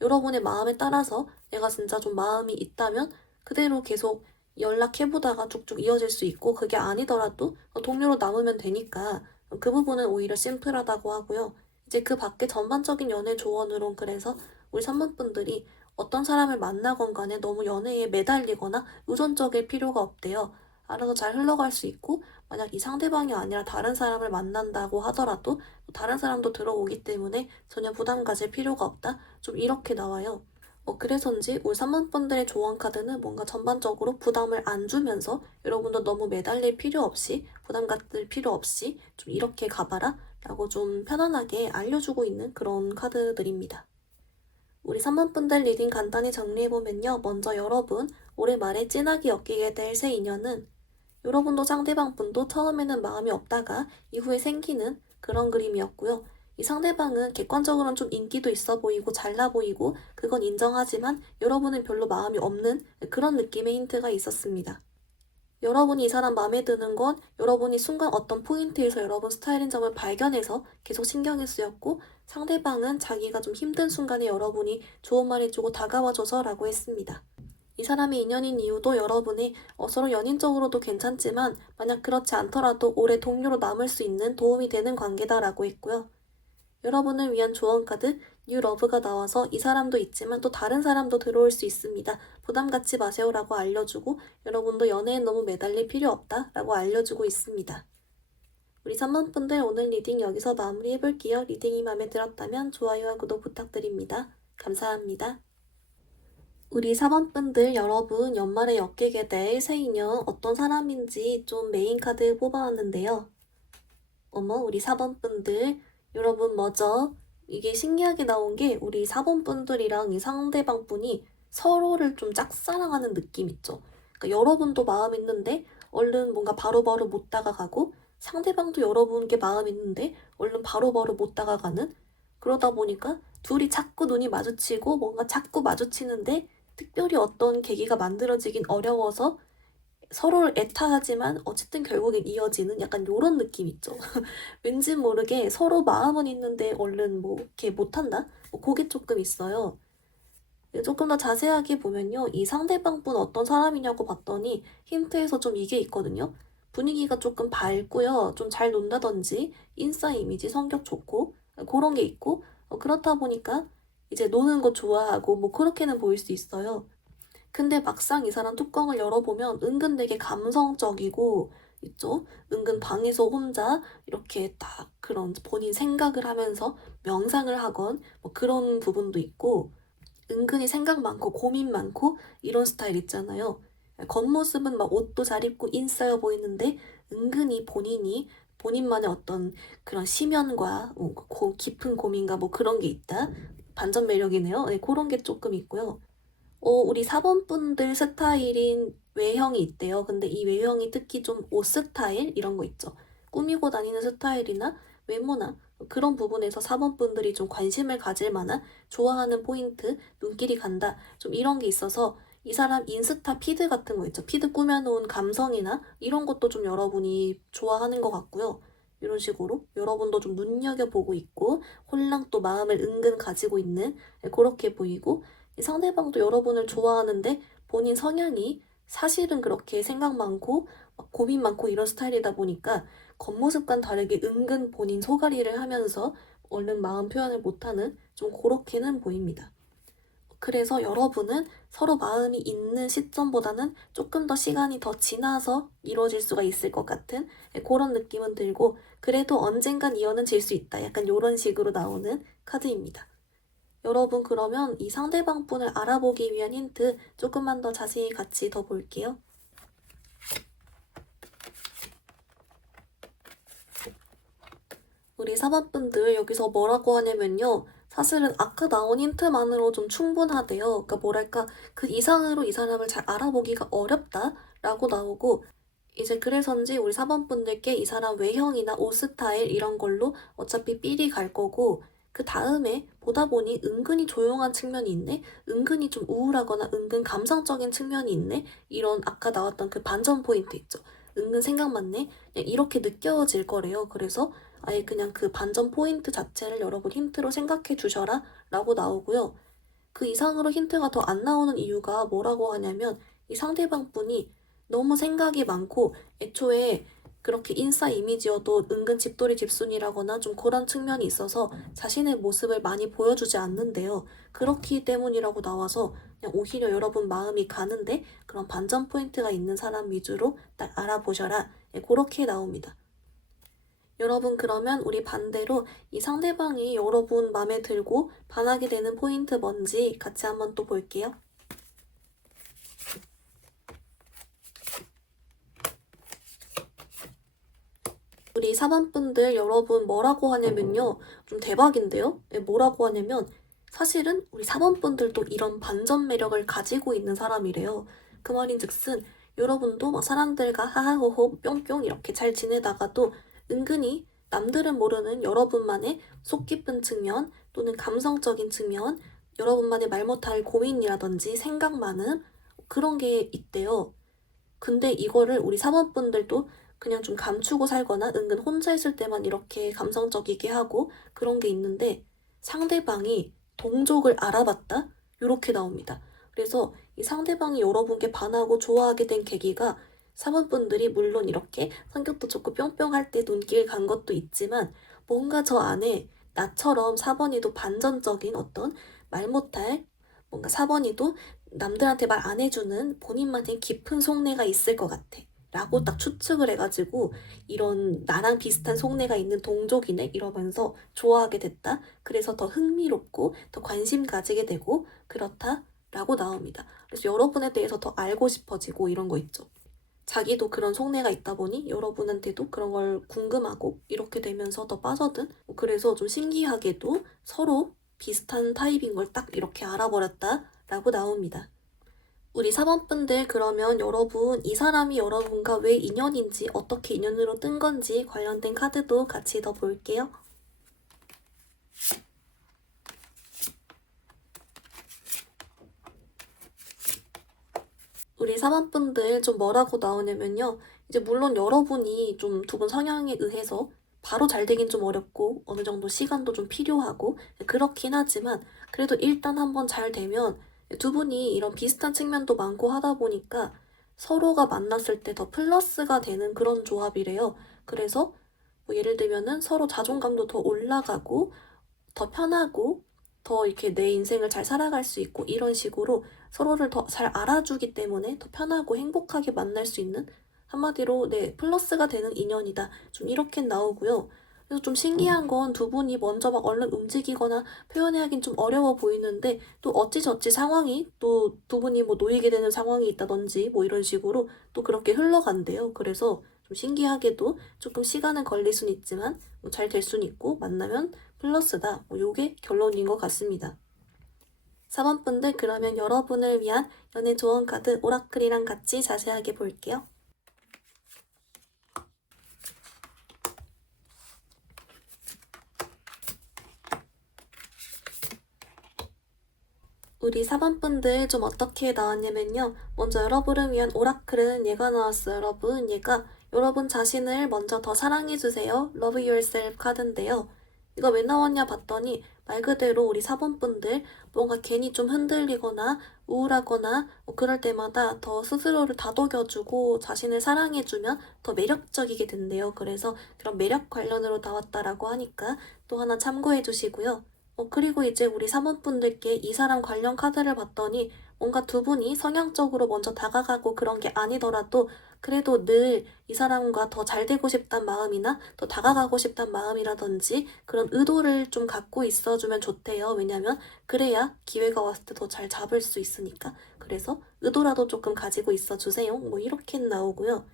여러분의 마음에 따라서 내가 진짜 좀 마음이 있다면 그대로 계속 연락해보다가 쭉쭉 이어질 수 있고 그게 아니더라도 동료로 남으면 되니까 그 부분은 오히려 심플하다고 하고요. 이제 그 밖에 전반적인 연애 조언으론 그래서 우리 3번분들이 어떤 사람을 만나건 간에 너무 연애에 매달리거나 의존적일 필요가 없대요. 알아서 잘 흘러갈 수 있고 만약 이 상대방이 아니라 다른 사람을 만난다고 하더라도 다른 사람도 들어오기 때문에 전혀 부담 가질 필요가 없다. 좀 이렇게 나와요. 그래서인지 우리 3번분들의 조언 카드는 뭔가 전반적으로 부담을 안 주면서 여러분도 너무 매달릴 필요 없이 부담 갖을 필요 없이 좀 이렇게 가봐라 라고 좀 편안하게 알려주고 있는 그런 카드들입니다. 우리 3번분들 리딩 간단히 정리해보면요. 먼저 여러분 올해 말에 진하게 엮이게 될 새 인연은 여러분도 상대방 분도 처음에는 마음이 없다가 이후에 생기는 그런 그림이었고요. 이 상대방은 객관적으로는 좀 인기도 있어 보이고 잘나 보이고 그건 인정하지만 여러분은 별로 마음이 없는 그런 느낌의 힌트가 있었습니다. 여러분이 이 사람 마음에 드는 건 여러분이 순간 어떤 포인트에서 여러분 스타일인 점을 발견해서 계속 신경이 쓰였고 상대방은 자기가 좀 힘든 순간에 여러분이 좋은 말 해주고 다가와줘서 라고 했습니다. 이 사람이 인연인 이유도 여러분이 서로 연인적으로도 괜찮지만 만약 그렇지 않더라도 오래 동료로 남을 수 있는 도움이 되는 관계다라고 했고요. 여러분을 위한 조언 카드 뉴 러브가 나와서 이 사람도 있지만 또 다른 사람도 들어올 수 있습니다. 부담 갖지 마세요라고 알려주고 여러분도 연애에 너무 매달릴 필요 없다라고 알려주고 있습니다. 우리 3번분들 오늘 리딩 여기서 마무리해볼게요. 리딩이 마음에 들었다면 좋아요와 구독 부탁드립니다. 감사합니다. 우리 4번분들 여러분 연말에 엮이게 될 새 인연 어떤 사람인지 좀 메인 카드 뽑아왔는데요. 우리 4번분들 여러분 먼저 이게 신기하게 나온 게 우리 4번분들이랑 이 상대방 분이 서로를 좀 짝사랑하는 느낌 있죠. 그러니까 여러분도 마음 있는데 얼른 뭔가 바로바로 못 다가가고 상대방도 여러분께 마음 있는데 얼른 바로바로 못 다가가는 그러다 보니까 둘이 자꾸 눈이 마주치고 뭔가 자꾸 마주치는데 특별히 어떤 계기가 만들어지긴 어려워서 서로를 애타하지만 어쨌든 결국엔 이어지는 약간 요런 느낌 있죠. 왠지 모르게 서로 마음은 있는데 얼른 뭐 이렇게 못한다? 그게 조금 있어요. 조금 더 자세하게 보면요. 이 상대방 분 어떤 사람이냐고 봤더니 힌트에서 좀 이게 있거든요. 분위기가 조금 밝고요. 좀 잘 논다든지 인싸 이미지 성격 좋고 그런 게 있고 그렇다 보니까 이제 노는 거 좋아하고 뭐 그렇게는 보일 수 있어요. 근데 막상 이 사람 뚜껑을 열어보면 은근 되게 감성적이고, 있죠? 은근 방에서 혼자 이렇게 딱 그런 본인 생각을 하면서 명상을 하건 뭐 그런 부분도 있고, 은근히 생각 많고 고민 많고 이런 스타일 있잖아요. 겉모습은 막 옷도 잘 입고 인싸여 보이는데 은근히 본인이 본인만의 어떤 그런 심연과 깊은 고민과 뭐 그런 게 있다. 반전 매력이네요. 네, 그런 게 조금 있고요. 우리 4번 분들 스타일인 외형이 있대요. 근데 이 외형이 특히 좀 옷 스타일 이런 거 있죠. 꾸미고 다니는 스타일이나 외모나 그런 부분에서 4번 분들이 좀 관심을 가질 만한 좋아하는 포인트, 눈길이 간다. 좀 이런 게 있어서 이 사람 인스타 피드 같은 거 있죠. 피드 꾸며놓은 감성이나 이런 것도 좀 여러분이 좋아하는 것 같고요. 이런 식으로 여러분도 좀 눈여겨보고 있고 홀랑 또 마음을 은근 가지고 있는 그렇게 보이고 이 상대방도 여러분을 좋아하는데 본인 성향이 사실은 그렇게 생각 많고 막 고민 많고 이런 스타일이다 보니까 겉모습과는 다르게 은근 본인 소가리를 하면서 얼른 마음 표현을 못하는 좀 그렇게는 보입니다. 그래서 여러분은 서로 마음이 있는 시점보다는 조금 더 시간이 더 지나서 이루어질 수가 있을 것 같은 그런 느낌은 들고 그래도 언젠간 이어는 질 수 있다. 약간 이런 식으로 나오는 카드입니다. 여러분 그러면 이 상대방 분을 알아보기 위한 힌트 조금만 더 자세히 같이 더 볼게요. 우리 사모분들 여기서 뭐라고 하냐면요. 사실은 아까 나온 힌트만으로 좀 충분하대요. 그러니까 뭐랄까 그 이상으로 이 사람을 잘 알아보기가 어렵다라고 나오고 이제 그래서인지 우리 사모분들께 이 사람 외형이나 옷 스타일 이런 걸로 어차피 삘이 갈 거고 그 다음에 보다 보니 은근히 조용한 측면이 있네? 은근히 좀 우울하거나 은근 감성적인 측면이 있네? 이런 아까 나왔던 그 반전 포인트 있죠. 은근 생각 많네? 그냥 이렇게 느껴질 거래요. 그래서 아예 그냥 그 반전 포인트 자체를 여러분 힌트로 생각해 주셔라 라고 나오고요. 그 이상으로 힌트가 더 안 나오는 이유가 뭐라고 하냐면 이 상대방 분이 너무 생각이 많고 애초에 그렇게 인싸 이미지여도 은근 집돌이 집순이라거나 좀 그런 측면이 있어서 자신의 모습을 많이 보여주지 않는데요. 그렇기 때문이라고 나와서 그냥 오히려 여러분 마음이 가는데 그런 반전 포인트가 있는 사람 위주로 딱 알아보셔라. 그렇게 나옵니다. 여러분 그러면 우리 반대로 이 상대방이 여러분 마음에 들고 반하게 되는 포인트 뭔지 같이 한번 또 볼게요. 우리 4번 분들 여러분 뭐라고 하냐면요. 좀 대박인데요? 네, 뭐라고 하냐면 사실은 우리 4번 분들도 이런 반전 매력을 가지고 있는 사람이래요. 그 말인즉슨 여러분도 막 사람들과 하하호호 뿅뿅 이렇게 잘 지내다가도 은근히 남들은 모르는 여러분만의 속 깊은 측면 또는 감성적인 측면 여러분만의 말 못할 고민이라든지 생각 많음 그런 게 있대요. 근데 이거를 우리 사모분들도 그냥 좀 감추고 살거나 은근 혼자 있을 때만 이렇게 감성적이게 하고 그런 게 있는데 상대방이 동족을 알아봤다? 이렇게 나옵니다. 그래서 이 상대방이 여러분께 반하고 좋아하게 된 계기가 사모분들이 물론 이렇게 성격도 좋고 뿅뿅할 때 눈길 간 것도 있지만 뭔가 저 안에 나처럼 4번이도 반전적인 어떤 말 못할 뭔가 4번이도 남들한테 말 안 해주는 본인만의 깊은 속내가 있을 것 같아. 라고 딱 추측을 해가지고 이런 나랑 비슷한 속내가 있는 동족이네 이러면서 좋아하게 됐다. 그래서 더 흥미롭고 더 관심 가지게 되고 그렇다. 라고 나옵니다. 그래서 여러분에 대해서 더 알고 싶어지고 이런 거 있죠. 자기도 그런 속내가 있다 보니 여러분한테도 그런 걸 궁금하고 이렇게 되면서 더 빠져든 그래서 좀 신기하게도 서로 비슷한 타입인 걸 딱 이렇게 알아버렸다 라고 나옵니다. 우리 사번분들 그러면 여러분 이 사람이 여러분과 왜 인연인지 어떻게 인연으로 뜬 건지 관련된 카드도 같이 더 볼게요. 우리 사번분들 좀 뭐라고 나오냐면요. 이제 물론 여러분이 좀 두 분 성향에 의해서 바로 잘 되긴 좀 어렵고 어느 정도 시간도 좀 필요하고 그렇긴 하지만 그래도 일단 한번 잘 되면 두 분이 이런 비슷한 측면도 많고 하다 보니까 서로가 만났을 때 더 플러스가 되는 그런 조합이래요. 그래서 뭐 예를 들면은 서로 자존감도 더 올라가고 더 편하고 더 이렇게 내 인생을 잘 살아갈 수 있고 이런 식으로 서로를 더 잘 알아주기 때문에 더 편하고 행복하게 만날 수 있는 한마디로 플러스가 되는 인연이다. 좀 이렇게 나오고요. 그래서 좀 신기한 건 두 분이 먼저 막 얼른 움직이거나 표현하긴 좀 어려워 보이는데 또 어찌저찌 상황이 또 두 분이 뭐 놓이게 되는 상황이 있다든지 뭐 이런 식으로 또 그렇게 흘러간대요. 그래서 좀 신기하게도 조금 시간은 걸릴 수는 있지만 뭐 잘 될 수는 있고 만나면 플러스다. 뭐 요게 결론인 것 같습니다. 4번 분들 그러면 여러분을 위한 연애 조언 카드 오라클이랑 같이 자세하게 볼게요. 우리 4번 분들 좀 어떻게 나왔냐면요. 먼저 여러분을 위한 오라클은 얘가 나왔어요. 얘가 여러분 자신을 먼저 더 사랑해주세요. Love yourself 카드인데요. 이거 왜 나왔냐 봤더니 말 그대로 우리 4번 분들 뭔가 괜히 좀 흔들리거나 우울하거나 뭐 그럴 때마다 더 스스로를 다독여주고 자신을 사랑해주면 더 매력적이게 된대요. 그래서 그런 매력 관련으로 나왔다라고 하니까 또 하나 참고해 주시고요. 그리고 이제 우리 사모분들께 이 사람 관련 카드를 봤더니 뭔가 두 분이 성향적으로 먼저 다가가고 그런 게 아니더라도 그래도 늘 이 사람과 더 잘 되고 싶단 마음이나 더 다가가고 싶단 마음이라든지 그런 의도를 좀 갖고 있어주면 좋대요. 왜냐면 그래야 기회가 왔을 때 더 잘 잡을 수 있으니까. 그래서 의도라도 조금 가지고 있어 주세요. 뭐 이렇게 나오고요.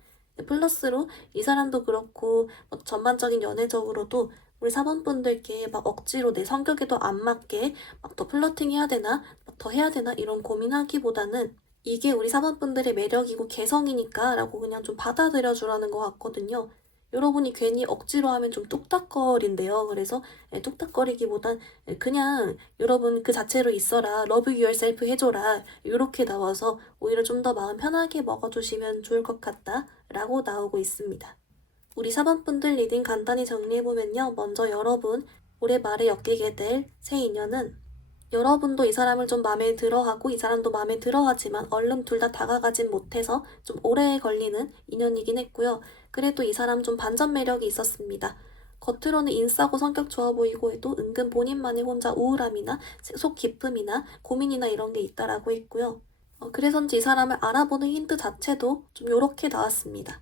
플러스로 이 사람도 그렇고 전반적인 연애적으로도 우리 사범분들께 막 억지로 내 성격에도 안 맞게 막 더 플러팅 해야 되나, 막 더 해야 되나 이런 고민하기보다는 이게 우리 사범분들의 매력이고 개성이니까 라고 그냥 좀 받아들여 주라는 것 같거든요. 여러분이 괜히 억지로 하면 좀 뚝딱거린대요. 그래서 뚝딱거리기보단 그냥 여러분 그 자체로 있어라, love yourself 해줘라 이렇게 나와서 오히려 좀 더 마음 편하게 먹어주시면 좋을 것 같다 라고 나오고 있습니다. 우리 4번분들 리딩 간단히 정리해보면요. 먼저 여러분, 올해 말에 엮이게 될 새 인연은 여러분도 이 사람을 좀 마음에 들어하고 이 사람도 마음에 들어하지만 얼른 둘 다 다가가진 못해서 좀 오래 걸리는 인연이긴 했고요. 그래도 이 사람 좀 반전 매력이 있었습니다. 겉으로는 인싸고 성격 좋아 보이고 해도 은근 본인만의 혼자 우울함이나 속 깊음이나 고민이나 이런 게 있다라고 했고요. 그래서인지 이 사람을 알아보는 힌트 자체도 좀 요렇게 나왔습니다.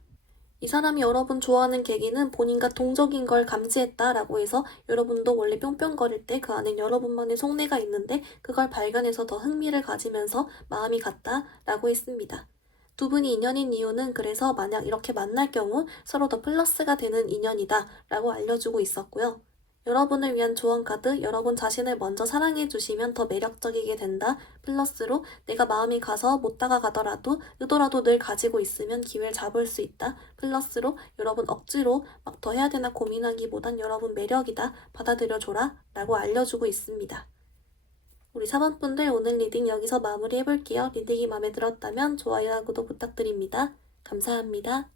이 사람이 여러분 좋아하는 계기는 본인과 동적인 걸 감지했다라고 해서 여러분도 원래 뿅뿅거릴 때 그 안엔 여러분만의 속내가 있는데 그걸 발견해서 더 흥미를 가지면서 마음이 같다라고 했습니다. 두 분이 인연인 이유는 그래서 만약 이렇게 만날 경우 서로 더 플러스가 되는 인연이다 라고 알려주고 있었고요. 여러분을 위한 조언 카드, 여러분 자신을 먼저 사랑해 주시면 더 매력적이게 된다. 플러스로 내가 마음이 가서 못 다가가더라도 의도라도 늘 가지고 있으면 기회를 잡을 수 있다. 플러스로 여러분 억지로 막 더 해야 되나 고민하기보단 여러분 매력이다. 받아들여줘라. 라고 알려주고 있습니다. 우리 4번분들 오늘 리딩 여기서 마무리해볼게요. 리딩이 마음에 들었다면 좋아요와 구독 부탁드립니다. 감사합니다.